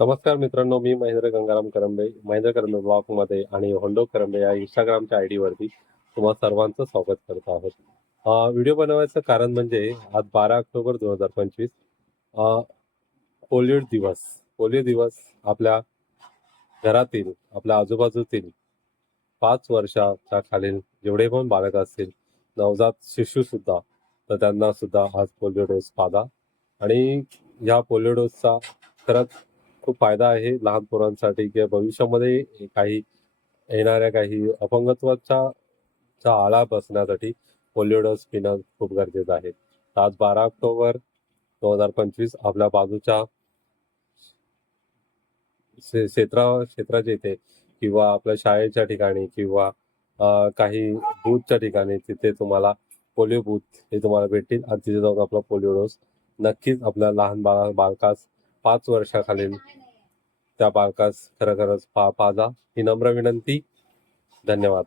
नमस्कार मित्रांनो, मी महेंद्र गंगाराम करंबे, महेंद्र करंबे ब्लॉगमध्ये आणि होंडो करंबे या इंस्टाग्रामच्या आयडी वरती तुम्हा सर्वांचं स्वागत करत आहोत. व्हिडिओ बनवायचं कारण म्हणजे आज 12 ऑक्टोबर 2025 अ, पोलिओ दिवस. पोलिओ दिवस आपल्या घरातील, आपल्या आजूबाजूतील 5 वर्षाच्या खालील जेवढे पण बालक असतील, नवजात शिशु सुद्धा, तर त्यांना सुद्धा आज पोलिओ डोस पाजा. आणि या पोलिओ डोसचा खरंच खूप फायदा आहे लहान पोरांसाठी, किंवा भविष्यामध्ये काही येणाऱ्या काही अपंगत्वाच्या आळा बसण्यासाठी पोलिओ डोस पिणं खूप गरजेचं आहे. तर आज 12 ऑक्टोबर 2025 आपल्या बाजूच्या क्षेत्राच्या इथे, किंवा आपल्या शाळेच्या ठिकाणी, किंवा काही बूथच्या ठिकाणी तिथे तुम्हाला पोलिओ बूथ हे तुम्हाला भेटतील, आणि तिथे जाऊन आपला पोलिओ डोस नक्कीच आपल्या लहान बालकास 5 वर्षाखालील त्या बालकास खरोखरच पाजा, ही नम्र विनंती. धन्यवाद.